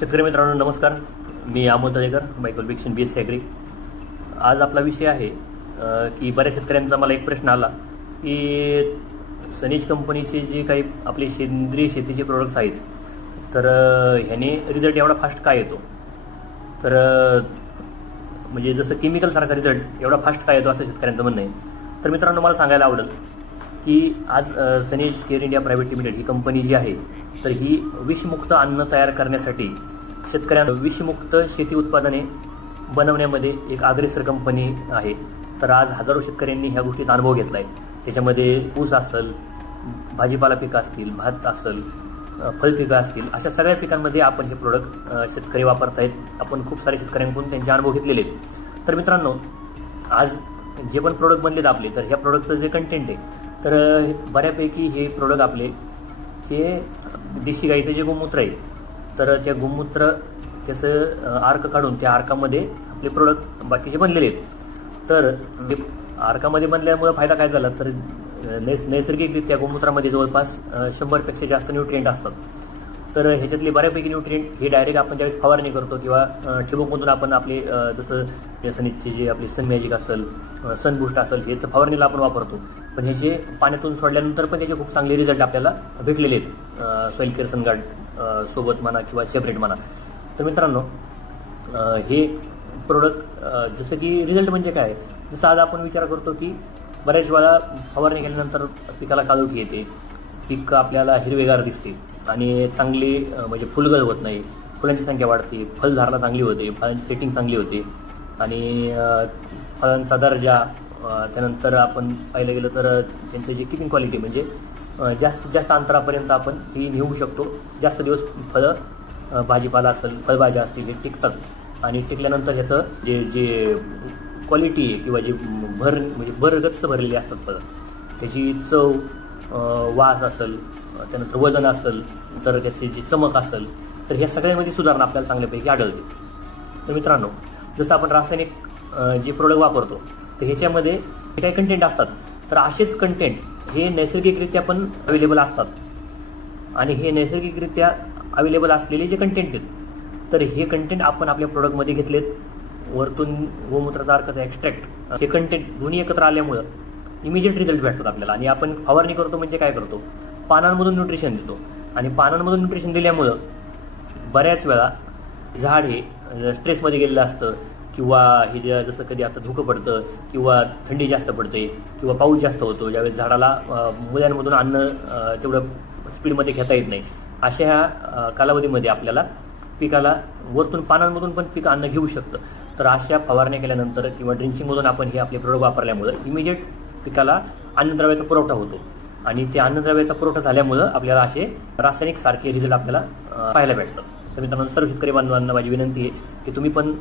शेतकरी मित्रांनो नमस्कार, मी अमोल तळेकर, मायक्रोबिक्शन BSc ॲग्री। आज आपला विषय आहे की बऱ्याच शेतकऱ्यांचा मला एक प्रश्न आला की सनीज कंपनीचे जे काही आपले सेंद्रिय शेतीचे प्रोडक्ट्स आहेत तर ह्याने रिझल्ट एवढा फास्ट का येतो। तर म्हणजे जसं केमिकलसारखा रिझल्ट एवढा फास्ट का येतो असं शेतकऱ्यांचं म्हणणं आहे। तर मित्रांनो मला सांगायला आवडेल की आज Sunny's Care India Private Limited ही कंपनी जी आहे तर ही विषमुक्त अन्न तयार करण्यासाठी शेतकऱ्यांना विषमुक्त शेती उत्पादने बनवण्यामध्ये एक अग्रेसर कंपनी आहे। तर आज हजारो शेतकऱ्यांनी ह्या गोष्टीचा अनुभव घेतला आहे। त्याच्यामध्ये ऊस असेल, भाजीपाला पिकं असतील, भात असेल, फळपिकं असतील, अशा सगळ्या पिकांमध्ये आपण हे प्रोडक्ट शेतकरी वापरतायत। आपण खूप सारे शेतकऱ्यांकडून त्यांचे अनुभव घेतलेले आहेत। तर मित्रांनो आज जे पण प्रोडक्ट बनलेत आपले तर ह्या प्रोडक्टचं जे कंटेंट आहे तर बऱ्यापैकी हे प्रोडक्ट आपले हे देशी गाईचं जे गोमूत्र आहे तर त्या गोमूत्र त्याचं अर्क काढून त्या अर्कामध्ये आपले प्रोडक्ट बाकीचे बनलेले आहेत। तर अर्कामध्ये बनल्यामुळे फायदा काय झाला तर नैसर्गिकरित्या गोमूत्रामध्ये जवळपास 100पेक्षा जास्त न्यूट्रिएंट असतात। तर ह्याच्यातले बऱ्यापैकी न्यूट्रिएंट हे डायरेक्ट आपण ज्यावेळेस फवारणी करतो किंवा ठिबकमधून आपण आपले जसं सनीजचे जे आपले सन मॅजिक असेल, सन बूस्ट असेल हे तर फवारणीला आपण वापरतो, पण ह्याचे पाण्यातून सोडल्यानंतर पण त्याचे खूप चांगले रिझल्ट आपल्याला भेटलेले आहेत सॉइल केअर सनगार्ड सोबत म्हणा किंवा सेपरेट म्हणा। तर मित्रांनो हे प्रोडक्ट जसं की रिझल्ट म्हणजे काय, जसं आज आपण विचार करतो की बऱ्याच वेळा फवारणी केल्यानंतर पिकाला काळोखी येते, पीक आपल्याला हिरवेगार दिसते आणि चांगली म्हणजे फुलगळ होत नाही, फुलांची संख्या वाढते, फलधारणा चांगली होते, फळांची सेटिंग चांगली होते आणि फळांचा दर्जा, त्यानंतर आपण पाहिलं गेलं तर त्यांचं जे किपिंग क्वालिटी म्हणजे जास्तीत जास्त अंतरापर्यंत आपण ती नेऊ शकतो। जास्त दिवस फळं भाजीपाला असेल, फळभाज्या असतील हे टिकतात आणि टिकल्यानंतर ह्याचं जे क्वालिटी आहे किंवा जे म्हणजे भरगच्च भरलेली असतात फळं, त्याची चव, वास असेल, त्यानंतर वजन असेल, तर त्याची जी चमक असेल, तर ह्या सगळ्यांमध्ये सुधारणा आपल्याला चांगल्यापैकी आढळते। तर मित्रांनो जसं आपण रासायनिक जे प्रोडक्ट वापरतो तर ह्याच्यामध्ये जे काही कंटेंट असतात तर असेच कंटेंट हे नैसर्गिकरित्या पण अवेलेबल असतात आणि हे नैसर्गिकरित्या अवेलेबल असलेले जे कंटेंट आहेत तर हे कंटेंट आपण आपल्या प्रोडक्टमध्ये घेतलेत। वरतून गोमूत्राचा अर्काचा एक्स्ट्रॅक्ट हे कंटेंट दोन्ही एकत्र आल्यामुळं इमिजिएट रिझल्ट भेटतात आपल्याला। आणि आपण फवारणी करतो म्हणजे काय करतो, पानांमधून न्यूट्रिशन देतो आणि पानांमधून न्यूट्रिशन दिल्यामुळं बऱ्याच वेळा झाड हे स्ट्रेसमध्ये गेलेलं असतं किंवा हे जसं कधी आता धुकं पडतं किंवा थंडी जास्त पडते किंवा पाऊस जास्त होतो, ज्यावेळेस झाडाला मुळ्यांमधून अन्न तेवढं स्पीडमध्ये घेता येत नाही, अशा ह्या कालावधीमध्ये आपल्याला पिकाला वरतून पानांमधून पण पीक अन्न घेऊ शकतं। तर अशा फवारण्या केल्यानंतर किंवा ड्रिंचिंगमधून आपण हे आपले प्रोडक्ट वापरल्यामुळं इमिजिएट पिकाला अन्नद्रव्याचा पुरवठा होतो आणि त्या अन्नद्रव्याचा पुरवठा झाल्यामुळं आपल्याला असे रासायनिक सारखे रिझल्ट आपल्याला पाहायला भेटतात। तर मित्रांनो सर्व शेतकरी बांधवांना माझी विनंती आहे की तुम्ही पण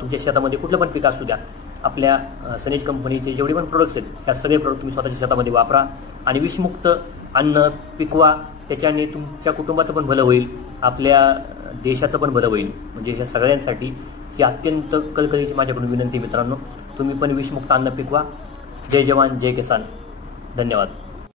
तुमच्या शेतामध्ये कुठलं पण पीक असू द्या, आपल्या सनीज कंपनीचे जेवढे पण प्रोडक्ट्स आहेत ह्या सगळे प्रोडक्ट तुम्ही स्वतःच्या शेतामध्ये वापरा आणि विषमुक्त अन्न पिकवा। त्याच्याने तुमच्या कुटुंबाचं पण भलं होईल, आपल्या देशाचं पण भलं होईल। म्हणजे ह्या सगळ्यांसाठी ही अत्यंत कळकळीची माझ्याकडून विनंती मित्रांनो, तुम्ही पण विषमुक्त अन्न पिकवा। जय जवान जय किसान, धन्यवाद।